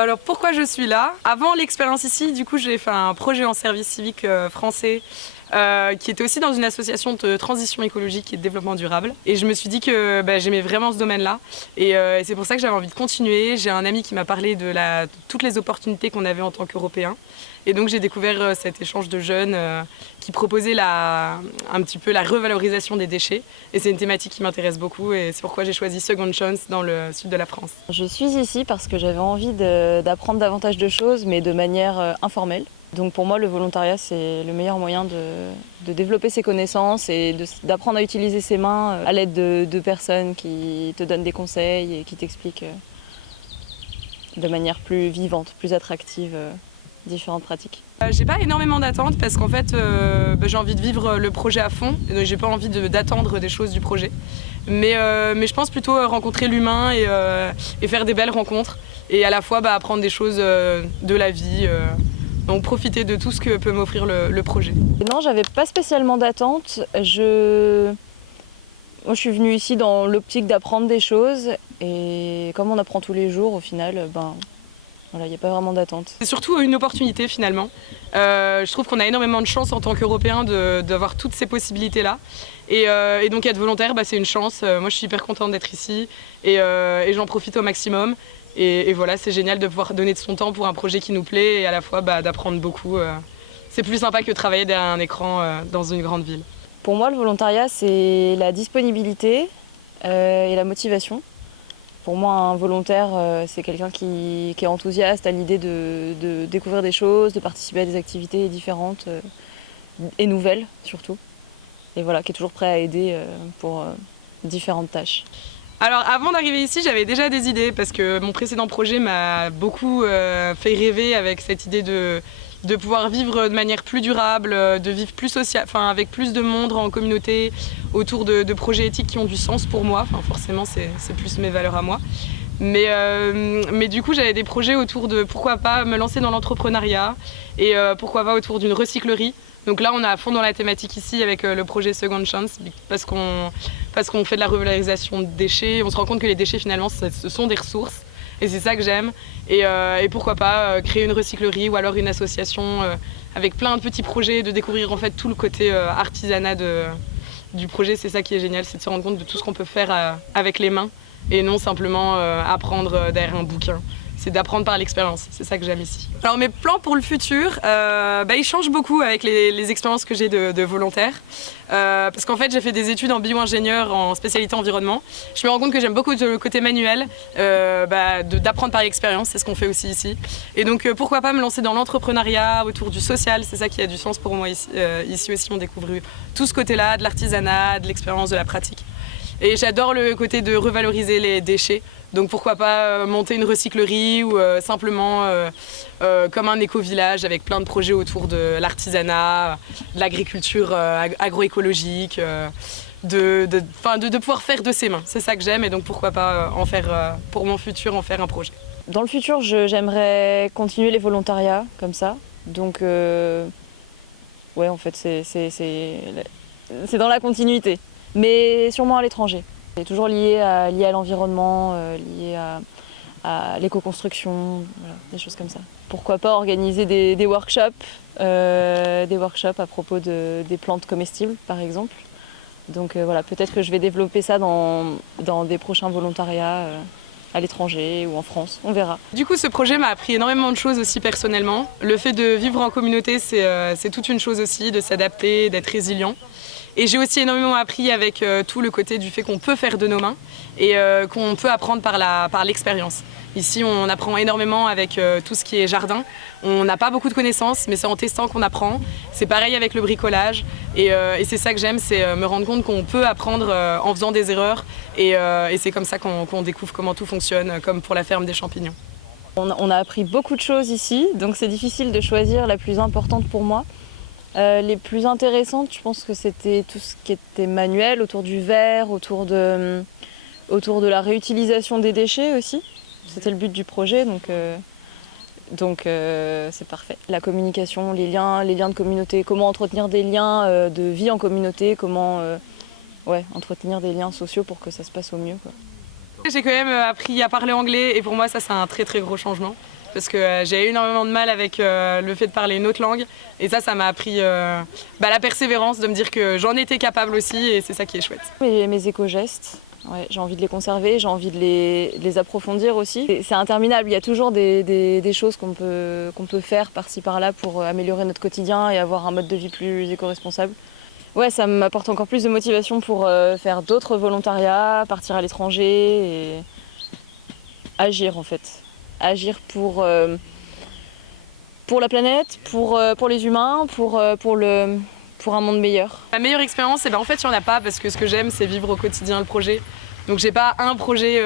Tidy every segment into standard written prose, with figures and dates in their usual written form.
Alors pourquoi je suis là? Avant l'expérience ici, du coup j'ai fait un projet en service civique français qui était aussi dans une association de transition écologique et de développement durable. Et je me suis dit que j'aimais vraiment ce domaine-là. Et c'est pour ça que j'avais envie de continuer. J'ai un ami qui m'a parlé de toutes les opportunités qu'on avait en tant qu'Européens. Et donc j'ai découvert cet échange de jeunes qui proposait un petit peu la revalorisation des déchets. Et c'est une thématique qui m'intéresse beaucoup et c'est pourquoi j'ai choisi Second Chance dans le sud de la France. Je suis ici parce que j'avais envie d'apprendre davantage de choses, mais de manière informelle. Donc pour moi, le volontariat, c'est le meilleur moyen de développer ses connaissances et d'apprendre à utiliser ses mains à l'aide de personnes qui te donnent des conseils et qui t'expliquent de manière plus vivante, plus attractive, différentes pratiques. J'ai pas énormément d'attentes parce qu'en fait j'ai envie de vivre le projet à fond et donc j'ai pas envie d'attendre des choses du projet. Mais je pense plutôt rencontrer l'humain et faire des belles rencontres et à la fois apprendre des choses de la vie. Donc profiter de tout ce que peut m'offrir le projet. Non, j'avais pas spécialement d'attente. Moi, je suis venue ici dans l'optique d'apprendre des choses et comme on apprend tous les jours, au final, voilà, il n'y a pas vraiment d'attente. C'est surtout une opportunité finalement. Je trouve qu'on a énormément de chance en tant qu'Européens d'avoir toutes ces possibilités-là. Et donc être volontaire, c'est une chance. Moi je suis hyper contente d'être ici et j'en profite au maximum. Et voilà, c'est génial de pouvoir donner de son temps pour un projet qui nous plaît et à la fois d'apprendre beaucoup. C'est plus sympa que de travailler derrière un écran dans une grande ville. Pour moi, le volontariat, c'est la disponibilité et la motivation. Pour moi, un volontaire, c'est quelqu'un qui est enthousiaste à l'idée de découvrir des choses, de participer à des activités différentes et nouvelles surtout. Et voilà, qui est toujours prêt à aider pour différentes tâches. Alors avant d'arriver ici, j'avais déjà des idées parce que mon précédent projet m'a beaucoup fait rêver avec cette idée de pouvoir vivre de manière plus durable, de vivre plus avec plus de monde en communauté, autour de projets éthiques qui ont du sens pour moi. Forcément, c'est plus mes valeurs à moi. Mais du coup, j'avais des projets autour de pourquoi pas me lancer dans l'entrepreneuriat et pourquoi pas autour d'une recyclerie. Donc là, on est à fond dans la thématique ici avec le projet Second Chance parce qu'on fait de la revalorisation de déchets. On se rend compte que les déchets, finalement, ce sont des ressources. Et c'est ça que j'aime. Et pourquoi pas créer une recyclerie ou alors une association avec plein de petits projets, de découvrir en fait tout le côté artisanat du projet. C'est ça qui est génial, c'est de se rendre compte de tout ce qu'on peut faire avec les mains et non simplement apprendre derrière un bouquin. C'est d'apprendre par l'expérience, c'est ça que j'aime ici. Alors mes plans pour le futur, ils changent beaucoup avec les expériences que j'ai de volontaire. Parce qu'en fait j'ai fait des études en bio-ingénieur en spécialité environnement. Je me rends compte que j'aime beaucoup le côté manuel, d'apprendre par l'expérience, c'est ce qu'on fait aussi ici. Et donc pourquoi pas me lancer dans l'entrepreneuriat, autour du social, c'est ça qui a du sens pour moi ici. Ici aussi on découvre tout ce côté-là, de l'artisanat, de l'expérience, de la pratique. Et j'adore le côté de revaloriser les déchets. Donc pourquoi pas monter une recyclerie ou simplement comme un éco-village avec plein de projets autour de l'artisanat, de l'agriculture agroécologique, de pouvoir faire de ses mains. C'est ça que j'aime et donc pourquoi pas en faire, pour mon futur, en faire un projet. Dans le futur, j'aimerais continuer les volontariats comme ça. Donc ouais, en fait, c'est dans la continuité. Mais sûrement à l'étranger. C'est toujours lié à l'environnement, lié à l'éco-construction, voilà, des choses comme ça. Pourquoi pas organiser des workshops à propos des plantes comestibles, par exemple. Donc voilà, peut-être que je vais développer ça dans des prochains volontariats à l'étranger ou en France, on verra. Du coup, ce projet m'a appris énormément de choses aussi personnellement. Le fait de vivre en communauté, c'est toute une chose aussi, de s'adapter, d'être résilient. Et j'ai aussi énormément appris avec tout le côté du fait qu'on peut faire de nos mains et qu'on peut apprendre par l'expérience. Ici, on apprend énormément avec tout ce qui est jardin. On n'a pas beaucoup de connaissances, mais c'est en testant qu'on apprend. C'est pareil avec le bricolage. Et c'est ça que j'aime, c'est me rendre compte qu'on peut apprendre en faisant des erreurs. Et c'est comme ça qu'on découvre comment tout fonctionne, comme pour la ferme des champignons. On a appris beaucoup de choses ici, donc c'est difficile de choisir la plus importante pour moi. Les plus intéressantes, je pense que c'était tout ce qui était manuel, autour du verre, autour de la réutilisation des déchets aussi. C'était le but du projet, donc c'est parfait. La communication, les liens de communauté, comment entretenir des liens de vie en communauté, comment entretenir des liens sociaux pour que ça se passe au mieux, quoi. J'ai quand même appris à parler anglais et pour moi ça c'est un très très gros changement. parce que j'ai énormément de mal avec le fait de parler une autre langue. Et ça m'a appris la persévérance, de me dire que j'en étais capable aussi, et c'est ça qui est chouette. Mes éco-gestes, ouais, j'ai envie de les conserver, j'ai envie de les approfondir aussi. C'est interminable, il y a toujours des choses qu'on peut faire par-ci par-là pour améliorer notre quotidien et avoir un mode de vie plus éco-responsable. Ouais, ça m'apporte encore plus de motivation pour faire d'autres volontariats, partir à l'étranger et agir en fait. Agir pour la planète, pour les humains, pour un monde meilleur. La meilleure expérience, en fait, il n'y en a pas, parce que ce que j'aime, c'est vivre au quotidien le projet. Donc j'ai pas un projet,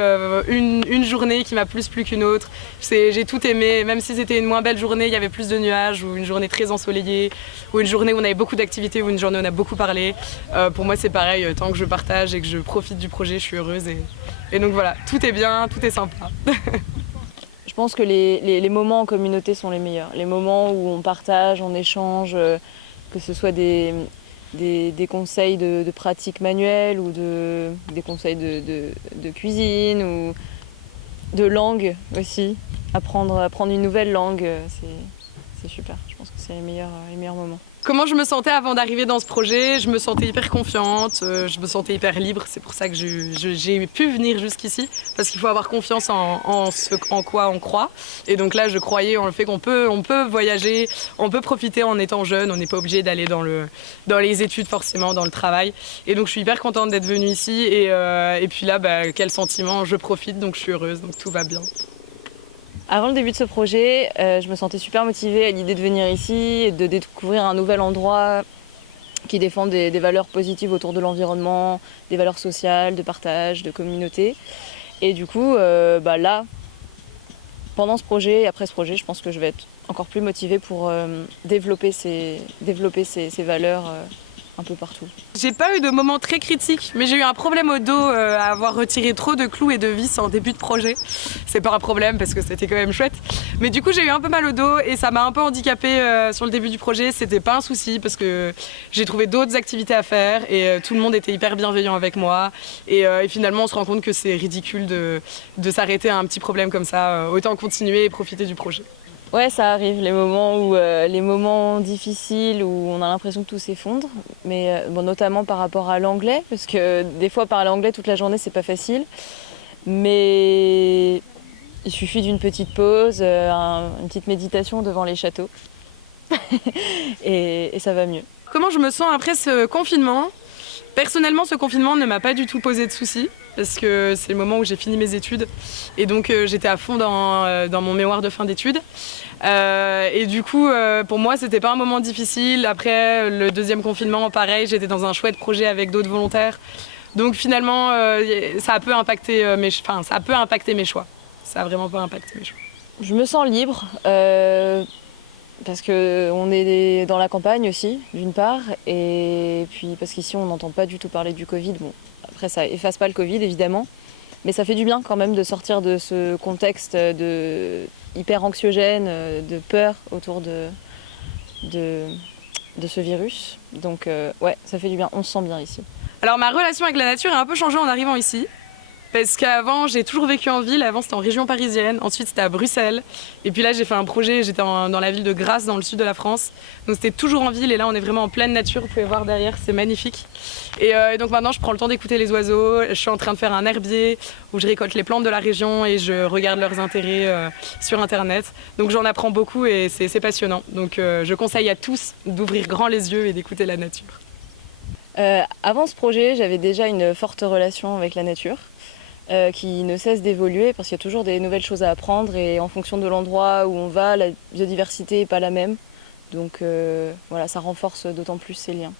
une journée qui m'a plus plu qu'une autre. J'ai tout aimé, même si c'était une moins belle journée, il y avait plus de nuages, ou une journée très ensoleillée, ou une journée où on avait beaucoup d'activités, ou une journée où on a beaucoup parlé. Pour moi c'est pareil, tant que je partage et que je profite du projet, je suis heureuse. Et donc voilà, tout est bien, tout est sympa. Je pense que les moments en communauté sont les meilleurs. Les moments où on partage, on échange, que ce soit des conseils de pratique manuelle ou des conseils de cuisine ou de langue aussi. Apprendre une nouvelle langue, c'est super. Je pense que c'est les meilleurs moments. Comment je me sentais avant d'arriver dans ce projet? Je me sentais hyper confiante, je me sentais hyper libre. C'est pour ça que j'ai pu venir jusqu'ici, parce qu'il faut avoir confiance en quoi on croit. Et donc là, je croyais en le fait qu'on peut voyager, on peut profiter en étant jeune. On n'est pas obligé d'aller dans les études forcément, dans le travail. Et donc je suis hyper contente d'être venue ici. Et puis là, quel sentiment, je profite, donc je suis heureuse, donc tout va bien. Avant le début de ce projet, je me sentais super motivée à l'idée de venir ici et de découvrir un nouvel endroit qui défend des valeurs positives autour de l'environnement, des valeurs sociales, de partage, de communauté. Et du coup, là, pendant ce projet et après ce projet, je pense que je vais être encore plus motivée pour développer ces valeurs un peu partout. J'ai pas eu de moment très critique, mais j'ai eu un problème au dos à avoir retiré trop de clous et de vis en début de projet. C'est pas un problème parce que c'était quand même chouette. Mais du coup, j'ai eu un peu mal au dos et ça m'a un peu handicapée sur le début du projet. C'était pas un souci parce que j'ai trouvé d'autres activités à faire et tout le monde était hyper bienveillant avec moi. Et finalement, on se rend compte que c'est ridicule de s'arrêter à un petit problème comme ça. Autant continuer et profiter du projet. Ouais, ça arrive, les moments difficiles où on a l'impression que tout s'effondre, mais notamment par rapport à l'anglais, parce que des fois parler anglais toute la journée c'est pas facile, mais il suffit d'une petite pause, une petite méditation devant les châteaux et ça va mieux. Comment je me sens après ce confinement ? Personnellement, ce confinement ne m'a pas du tout posé de soucis, parce que c'est le moment où j'ai fini mes études et donc j'étais à fond dans mon mémoire de fin d'études. Et du coup, pour moi, c'était pas un moment difficile. Après le deuxième confinement, pareil, j'étais dans un chouette projet avec d'autres volontaires. Donc finalement, ça a peu impacté mes choix. Ça a vraiment pas impacté mes choix. Je me sens libre. Parce qu'on est dans la campagne aussi, d'une part, et puis parce qu'ici on n'entend pas du tout parler du Covid. Bon, après ça efface pas le Covid évidemment, mais ça fait du bien quand même de sortir de ce contexte hyper anxiogène, de peur autour de ce virus. Donc ouais, ça fait du bien, on se sent bien ici. Alors ma relation avec la nature a un peu changé en arrivant ici. Parce qu'avant, j'ai toujours vécu en ville. Avant, c'était en région parisienne. Ensuite, c'était à Bruxelles. Et puis là, j'ai fait un projet. J'étais dans la ville de Grasse, dans le sud de la France. Donc, c'était toujours en ville. Et là, on est vraiment en pleine nature. Vous pouvez voir derrière, c'est magnifique. Et donc maintenant, je prends le temps d'écouter les oiseaux. Je suis en train de faire un herbier où je récolte les plantes de la région et je regarde leurs intérêts sur Internet. Donc, j'en apprends beaucoup et c'est passionnant. Donc, je conseille à tous d'ouvrir grand les yeux et d'écouter la nature. Avant ce projet, j'avais déjà une forte relation avec la nature. Qui ne cesse d'évoluer parce qu'il y a toujours des nouvelles choses à apprendre et en fonction de l'endroit où on va, la biodiversité n'est pas la même. Donc voilà, ça renforce d'autant plus ces liens.